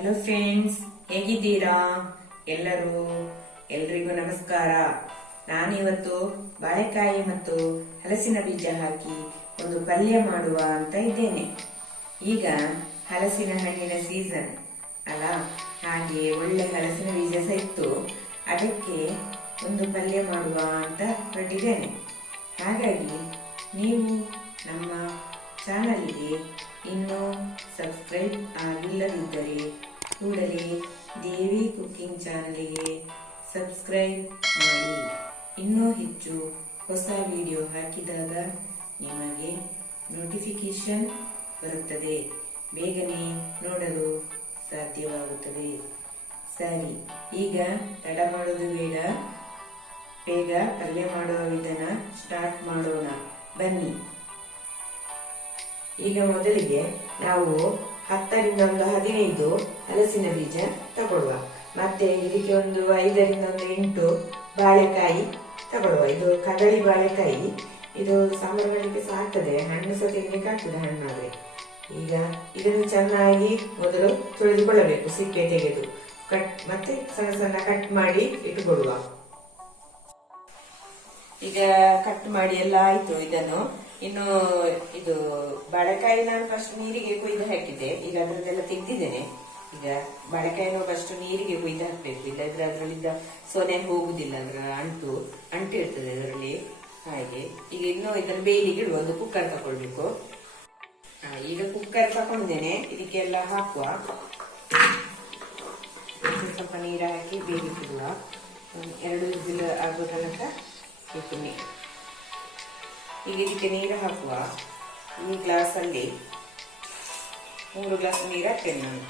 Hello friends ಹೇಗಿದ್ದೀರಾ? ಎಲ್ಲರೂ? ಎಲ್ರಿಗೂ ನಮಸ್ಕಾರ. ನಾನಿವತ್ತು ಬಾಳೆಕಾಯಿ ಮತ್ತು ಹಲಸಿನ ಬೀಜ ಹಾಕಿ ಒಂದು ಪಲ್ಯ ಮಾಡುವ ಅಂತ ಇದ್ದೇನೆ. ಈಗ ಹಲಸಿನ ಹಣ್ಣಿನ ಸೀಸನ್ ಅಲ್ಲ? ಹಾಗೆ ಒಳ್ಳೆ ಹಲಸಿನ ಬೀಜ ಸಹ ಇತ್ತು ಅದಕ್ಕೆ ಒಂದು ಪಲ್ಯ ಮಾಡುವ ಅಂತ ಹೊರಟಿದ್ದೇನೆ. ಹಾಗಾಗಿ ನೀವು ನಮ್ಮ ಚಾನಲ್ಗೆ ಇನ್ನೂ ಸಬ್ಸ್ಕ್ರೈಬ್ ಆಗಿಲ್ಲದಿದ್ದರೆ ಕೂಡಲೇ ದೇವಿ ಕುಕ್ಕಿಂಗ್ ಚಾನಲ್ಗೆ ಸಬ್ಸ್ಕ್ರೈಬ್ ಮಾಡಿ. ಇನ್ನೂ ಹೆಚ್ಚು ಹೊಸ ವಿಡಿಯೋ ಹಾಕಿದಾಗ ನಿಮಗೆ ನೋಟಿಫಿಕೇಶನ್ ಬರುತ್ತದೆ. ಬೇಗನೆ ನೋಡಲು ಸಾಧ್ಯವಾಗುತ್ತದೆ. ಸರಿ, ಈಗ ತಡ ಮಾಡೋದು ಬೇಡ. ಬೇಗ ಪಲ್ಯ ಮಾಡುವ ವಿಧಾನ ಸ್ಟಾರ್ಟ್ ಮಾಡೋಣ. ಬನ್ನಿ. ಈಗ ಮೊದಲಿಗೆ ನಾವು ಹತ್ತರಿಂದ ಒಂದು ಹದಿನೈದು ಹಲಸಿನ ಬೀಜ ತಗೊಳ್ಳುವ. ಮತ್ತೆ ಇದಕ್ಕೆ ಒಂದು ಐದರಿಂದ ಒಂದು ಎಂಟು ಬಾಳೆಕಾಯಿ ತಗೊಳ್ಳುವ. ಇದು ಕದಳಿ ಬಾಳೆಕಾಯಿ. ಇದು ಸಾಂಬಾರು ಮಾಡಲಿಕ್ಕೆ ಸಹ ಆಗ್ತದೆ. ಹಣ್ಣು ಸಹ ತಿನ್ಲಿಕ್ಕೆ ಆಗ್ತದೆ ಹಣ್ಣಾದ್ರೆ ಈಗ ಇದನ್ನು ಚೆನ್ನಾಗಿ ಮೊದಲು ತೊಳೆದುಕೊಳ್ಳಬೇಕು, ಸಿಪ್ಪೆ ತೆಗೆದು. ಕಟ್ ಮತ್ತೆ ಸಣ್ಣ ಸಣ್ಣ ಕಟ್ ಮಾಡಿ ಇಟ್ಟುಕೊಳ್ಳುವ. ಈಗ ಕಟ್ ಮಾಡಿ ಎಲ್ಲ ಆಯ್ತು ಇದನ್ನು. ಇನ್ನು ಇದು ಬಾಳೆಕಾಯಿ ನಾನು ಫಸ್ಟ್ ನೀರಿಗೆ ಕುಯ್ದು ಹಾಕಿದ್ದೆ. ಈಗ ಅದರದ್ದೆಲ್ಲ ತೆಗ್ದಿದ್ದೇನೆ. ಈಗ ಬಾಳೆಕಾಯಿನ ಫಸ್ಟ್ ನೀರಿಗೆ ಕುಯ್ದು ಹಾಕ್ಬೇಕು. ಇಲ್ಲದ್ರೆ ಅದರಲ್ಲಿದ್ದ ಸೊನೆ ಹೋಗುದಿಲ್ಲ, ಅದರ ಅಂಟು ಅಂಟು ಇರ್ತದೆ ಅದರಲ್ಲಿ. ಹಾಗೆ. ಈಗ ಇನ್ನು ಇದರ ಬೇಯಿಗೆ ಇಡುವ, ಒಂದು ಕುಕ್ಕರ್ ತಕೊಳ್ಬೇಕು. ಈಗ ಕುಕ್ಕರ್ ತಕೊಂಡಿದ್ದೇನೆ ಇದಕ್ಕೆಲ್ಲ ಹಾಕುವ. ಸ್ವಲ್ಪ ನೀರು ಹಾಕಿ ಇಡುವ. ಎರಡು ವಿಸಿಲ್ ಆಗೋ ತನಕ ಈಗ ಇದಕ್ಕೆ ನೀರು ಹಾಕುವ ಈ ಗ್ಲಾಸಲ್ಲಿ ಮೂರು ಗ್ಲಾಸ್ ನೀರು ಹಾಕ್ತೇನೆ ನಾನು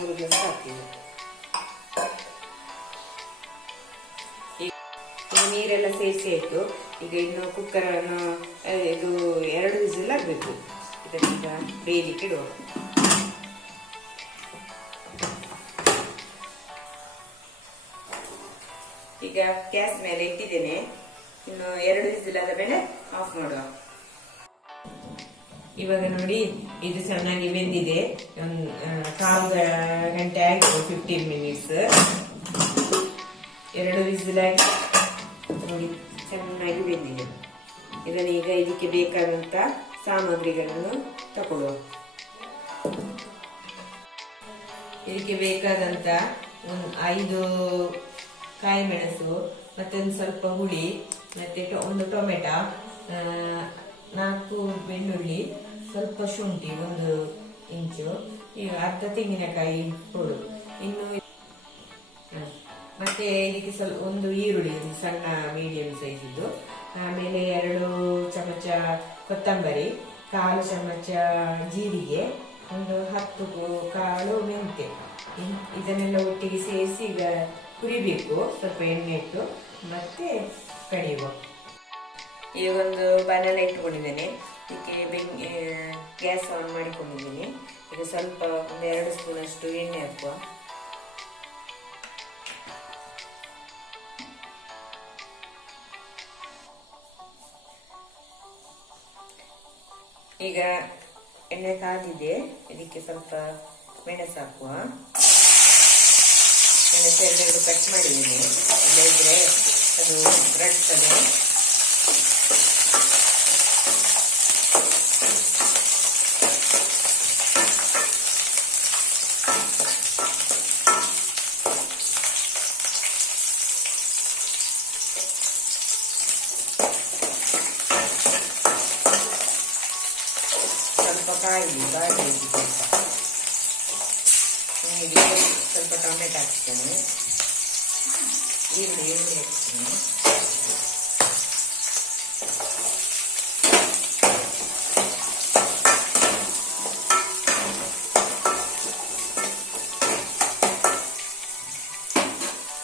ಮೂರ ಗ್ಲಾಸ್ ಹಾಕ್ತೀನಿ ನೀರೆಲ್ಲ ಸೇರಿಸಿ ಆಯಿತು. ಈಗ ಇನ್ನು ಕುಕ್ಕರ್ ಅನ್ನು, ಇದು ಎರಡು ವಿಸಿಲ್ ಆಗಬೇಕು. ಇದನ್ನೀಗ ಬೇಯಲಿಕ್ಕೆ ಇಡುವ. ಈಗ ಗ್ಯಾಸ್ ಮೇಲೆ ಇಟ್ಟಿದ್ದೇನೆ. ಇನ್ನು ಎರಡು ವಿಸಿಲ್ ಆದ ಮೇಲೆ ಆಫ್ ಮಾಡುವ. ಇವಾಗ ನೋಡಿ, ಇದು ಚೆನ್ನಾಗಿ ಬೆಂದಿದೆ. ಒಂದು ಕಾಲು ಗಂಟೆ ಆಯಿತು ಫಿಫ್ಟೀನ್ ಮಿನಿಟ್ಸ್ ಎರಡು ವಿಸಿಲ್ ಆಗಿ ನೋಡಿ, ಚೆನ್ನಾಗಿ ಬೆಂದಿದೆ. ಇದನ್ನು ಈಗ ಇದಕ್ಕೆ ಬೇಕಾದಂಥ ಸಾಮಗ್ರಿಗಳನ್ನು ತಗೊಳ್ಳುವ. ಇದಕ್ಕೆ ಬೇಕಾದಂಥ ಒಂದು ಐದು ಕಾಯಿ ಮೆಣಸು ಮತ್ತೆ ಒಂದು ಸ್ವಲ್ಪ ಹುಳಿ, ಮತ್ತೆ ಒಂದು ಟೊಮೆಟೊ ನಾಲ್ಕು ಬೆಳ್ಳುಳ್ಳಿ, ಸ್ವಲ್ಪ ಶುಂಠಿ ಒಂದು ಇಂಚು ಈಗ ಅರ್ಧ ತೆಂಗಿನಕಾಯಿ ಹುಳು. ಇನ್ನು. ಮತ್ತೆ ಇದಕ್ಕೆ ಸ್ವಲ್ಪ ಒಂದು ಈರುಳ್ಳಿ ಸಣ್ಣ ಮೀಡಿಯಂ ಸೈಜಿದ್ದು ಆಮೇಲೆ ಎರಡು ಚಮಚ ಕೊತ್ತಂಬರಿ, ಕಾಲು ಚಮಚ ಜೀರಿಗೆ, ಒಂದು ಹತ್ತು ಕಾಳು ಮೆಂತೆ ಇದನ್ನೆಲ್ಲ ಒಟ್ಟಿಗೆ ಸೇರಿಸಿ ಈಗ ಹುರಿಬೇಕು ಸ್ವಲ್ಪ ಎಣ್ಣೆ ಇಟ್ಟು ಮತ್ತೆ ಕಡಿಯುವ. ಒಂದು ಬನಲ ಇಟ್ಕೊಂಡಿದ್ದೇನೆ. ಇದಕ್ಕೆ ಬೆಂಕಿ ಗ್ಯಾಸ್ ಆನ್ ಮಾಡಿಕೊಂಡಿದ್ದೀನಿ. ಈಗ ಸ್ವಲ್ಪ ಒಂದು ಎರಡು ಸ್ಪೂನ್ ಅಷ್ಟು ಎಣ್ಣೆ ಹಾಕುವ. ಈಗ ಎಣ್ಣೆ ಕಾದಿದೆ. ಇದಕ್ಕೆ ಸ್ವಲ್ಪ ಮೆಣಸು ಹಾಕುವ. ಮೆಣಸು ಎರಡೆರಡು ಕಟ್ ಮಾಡಿದ್ದೀನಿ. ಇಲ್ಲದಿದ್ರೆ ಅದು ರಟ್ತದೆ. ಸ್ವಲ್ಪ ಕಾಯಿಲಿ ಬಾಡಿ ಸ್ವಲ್ಪ ಟೊಮೆಟೊ ಹಾಕ್ತೀನಿ ಈರುಳ್ಳಿ ಈರುಳ್ಳಿ ಹಾಕ್ತೀನಿ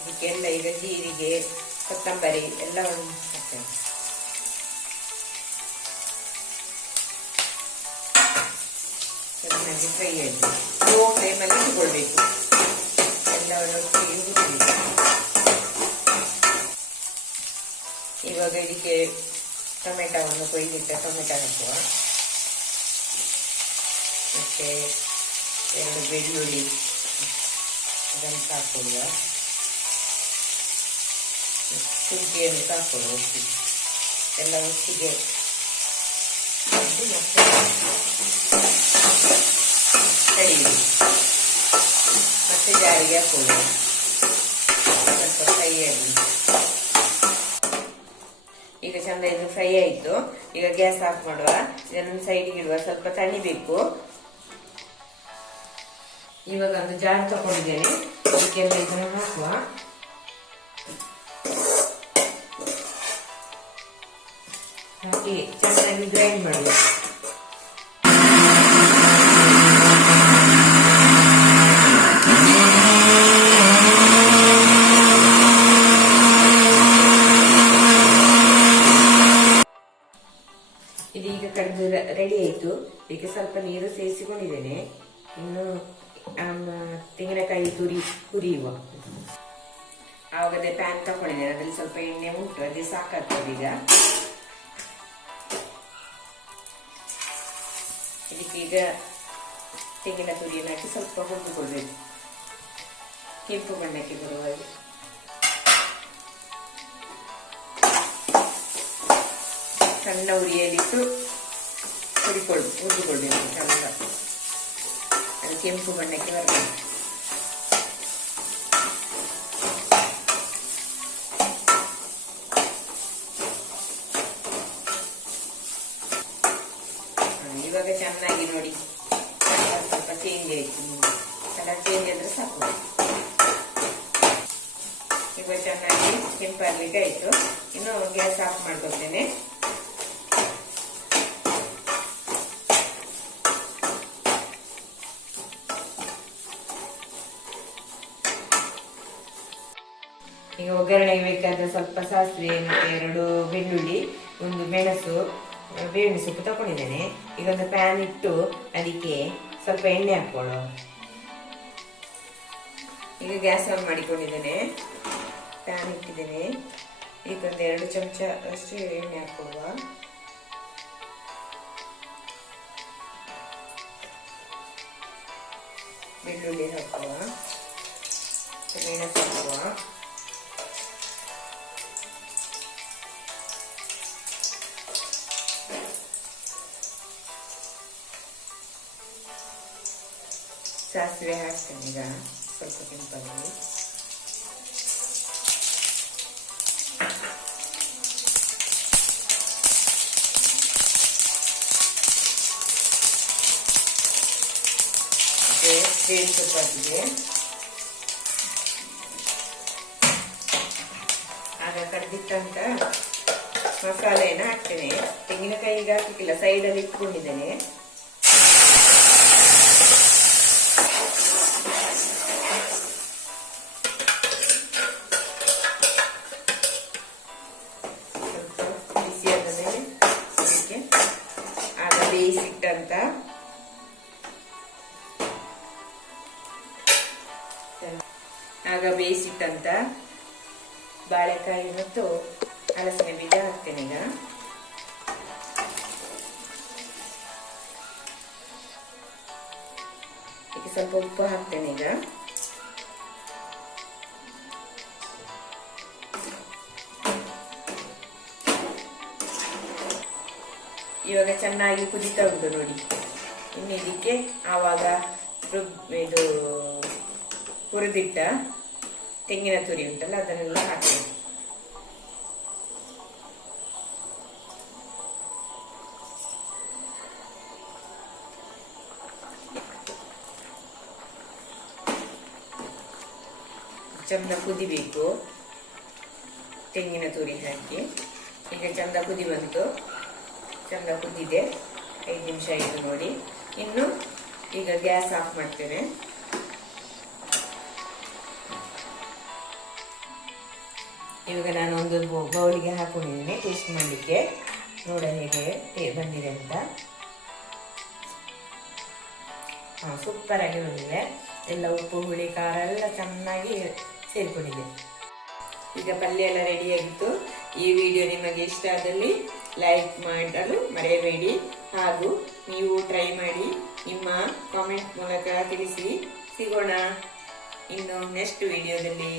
ಇದಕ್ಕೆಲ್ಲ ಈಗ ಜೀರಿಗೆ ಕೊತ್ತಂಬರಿ ಎಲ್ಲ ಒಂದು ಹಾಕ್ತೇನೆ ಚೆನ್ನಾಗಿ ಫ್ರೈ ಆಗಿ ಲೋ ಫ್ಲೇಮಲ್ಲಿ ಇಟ್ಕೊಳ್ಬೇಕು ಇವಾಗ ಇದಕ್ಕೆ ಟೊಮೆಟೊವನ್ನು ಕೊಯ್ದಿಟ್ಟ ಟೊಮೆಟೊ ಹಾಕುವ. ಮತ್ತೆ ಎರಡು ಬೆಳ್ಳುಳ್ಳಿ ಅದನ್ನು ಹಾಕೊಳ್ಳುವ ಶುಂಠಿಯನ್ನು ಹಾಕೊಳ್ಳುವ ಒಟ್ಟಿಗೆ. ಎಲ್ಲ ಒಟ್ಟಿಗೆ ಮತ್ತೆ ಕಡಿಮೆ ಮತ್ತೆ ಜಾರಿಗೆ ಹಾಕೋದು ಸ್ವಲ್ಪ ಫ್ರೈ ಆಗಿ ಈಗ ಚಂದ ಇದು ಫ್ರೈ ಆಯ್ತು ಈಗ ಗ್ಯಾಸ್ ಆಫ್ ಮಾಡುವ ಇದನ್ನು ಸೈಡ್ಗೆ ಇಡುವ ಸ್ವಲ್ಪ ತಣಿಬೇಕು ಇವಾಗ ಒಂದು ಜಾರ್ ತಗೊಂಡಿದ್ದೇನೆ ಅದಕ್ಕೆಲ್ಲ ಇದನ್ನು ಹಾಕುವ ಹಾಕಿ ಚೆನ್ನಾಗಿ ಗ್ರೈಂಡ್ ಮಾಡುವ ರೆಡಿ ಆಯ್ತು. ಈಗ ಸ್ವಲ್ಪ ನೀರು ಸೇರಿಸಿಕೊಂಡಿದ್ದೇನೆ. ಇನ್ನು ತೆಂಗಿನಕಾಯಿ ತುರಿ, ಹುರಿಯುವ. ಆವಾಗದೇ ಪ್ಯಾನ್ ತಗೊಂಡಿದ್ದೇನೆ ಅದ್ರಲ್ಲಿ ಸ್ವಲ್ಪ ಎಣ್ಣೆ ಉಂಟು. ಅದೇ ಸಾಕಾಗ್ತದೆ ಈಗ. ಇದಕ್ಕೆ ಈಗ ತೆಂಗಿನ ತುರಿಯನ್ನು ಹಾಕಿ ಸ್ವಲ್ಪ ಹುಡುಕೊಳ್ಬೇಕು ಕೆಂಪು ಬಣ್ಣಕ್ಕೆ ಬರುವ ಸಣ್ಣ ಉರಿಯಲ್ಲಿಟ್ಟು ಹುರಿಕೊಳ್ ಹುರಿದುಕೊಳ್ಬೇಕು ಚಂದ ಅದು ಕೆಂಪು ಬಣ್ಣಕ್ಕೆ ಹ, ಇವಾಗ ಚೆನ್ನಾಗಿ ನೋಡಿ. ಸ್ವಲ್ಪ ಚೇಂಜ್ ಆಯ್ತು. ಕಲರ್ ಚೇಂಜ್ ಆದ್ರೆ ಸಾಕು. ಇವಾಗ ಚೆನ್ನಾಗಿ ಕೆಂಪಾಗ್ಲಿಕ್ಕೆ ಆಯ್ತು ಇನ್ನು ಗ್ಯಾಸ್ ಆಫ್ ಮಾಡ್ಕೊಳ್ತೇನೆ ಈಗ ಒಗ್ಗರಣೆಗೆ ಬೇಕಾದ ಸ್ವಲ್ಪ ಸಾಸಿವೆ ಮತ್ತೆ ಎರಡು ಬೆಳ್ಳುಳ್ಳಿ, ಒಂದು ಮೆಣಸು ಬೇವಿನ ಸೊಪ್ಪು ತಗೊಂಡಿದ್ದೇನೆ ಈಗ ಒಂದು ಪ್ಯಾನ್ ಇಟ್ಟು ಅದಕ್ಕೆ ಸ್ವಲ್ಪ ಎಣ್ಣೆ ಹಾಕೊಳ್ಳೋ ಈಗ ಗ್ಯಾಸ್ ಆನ್ ಮಾಡಿಕೊಂಡಿದ್ದೇನೆ. ಪ್ಯಾನ್ ಇಟ್ಟಿದ್ದೇನೆ. ಈಗ ಒಂದು ಎರಡು ಚಮಚ ಅಷ್ಟು ಎಣ್ಣೆ ಹಾಕೊಳ್ಳುವ ಬೆಳ್ಳುಳ್ಳಿ ಹಾಕುವ ಮೆಣಸು ಸಾಸಿವೆ ಹಾಕ್ತೇನೆ ಈಗ ಸ್ವಲ್ಪ ಕೆಂಪಾಗಿ ಬೇವಿನ ಸೊಪ್ಪು ಹಾಕಿದೆ ಆಗ ಕಡ್ದಿಟ್ಟಂತ ಮಸಾಲೆಯನ್ನು ಹಾಕ್ತೇನೆ. ತೆಂಗಿನಕಾಯಿ ಈಗ ಹಾಕಿಲ್ಲ ಸೈಡಲ್ಲಿ ಇಟ್ಕೊಂಡಿದ್ದೇನೆ. ಆಗ ಬೇಯಿಸಿಟ್ಟಂತ ಬಾಳೆಕಾಯಿ ಮತ್ತು ಹಲಸಿನ ಬೀಜ ಹಾಕ್ತೇನೆ ಈಗ. ಇದಕ್ಕೆ ಸ್ವಲ್ಪ ಉಪ್ಪು ಹಾಕ್ತೇನೆ ಈಗ. ಇವಾಗ ಚೆನ್ನಾಗಿ ಕುದಿತಾ ಉಂಟು ನೋಡಿ. ಇನ್ನು ಇದಕ್ಕೆ ಆವಾಗ ಇದು ಹುರಿದಿಟ್ಟ ತೆಂಗಿನ ತುರಿ ಉಂಟಲ್ಲ, ಅದನ್ನೆಲ್ಲ ಹಾಕಿ. ಚಂದ ಕುದಿಬೇಕು. ತೆಂಗಿನ ತುರಿ ಹಾಕಿ. ಈಗ ಚಂದ ಕುದಿ ಬಂತು. ಚಂದ ಕುದಿದೆ. ಐದು ನಿಮಿಷ ಆಯಿತು ನೋಡಿ. ಇನ್ನು ಈಗ ಗ್ಯಾಸ್ ಆಫ್ ಮಾಡ್ತೇನೆ. ಇವಾಗ ನಾನು ಒಂದು ಬೌಲಿಗೆ ಹಾಕೊಂಡಿದ್ದೀನಿ, ಟೇಸ್ಟ್ ಮಾಡಲಿಕ್ಕೆ. ನೋಡ ಹೇಗೆ ಬಂದಿದೆ ಅಂತ. ಹಾಂ ಸೂಪರ್ ಆಗಿ ಬಂದಿದೆ. ಎಲ್ಲ ಉಪ್ಪು, ಹುಳಿ, ಖಾರ ಎಲ್ಲ ಚೆನ್ನಾಗಿ ಸೇರಿಕೊಂಡಿದೆ. ಈಗ ಪಲ್ಯ ಎಲ್ಲ ರೆಡಿಯಾಗಿತ್ತು ಈ ವಿಡಿಯೋ ನಿಮಗೆ ಇಷ್ಟ ಆದಲ್ಲಿ ಲೈಕ್ ಮಾಡಲು ಮರೆಯಬೇಡಿ. ಹಾಗೂ ನೀವು ಟ್ರೈ ಮಾಡಿ ನಿಮ್ಮ ಕಾಮೆಂಟ್ ಮೂಲಕ ತಿಳಿಸಿ. ಸಿಗೋಣ ಇನ್ನು ನೆಕ್ಸ್ಟ್ ವಿಡಿಯೋದಲ್ಲಿ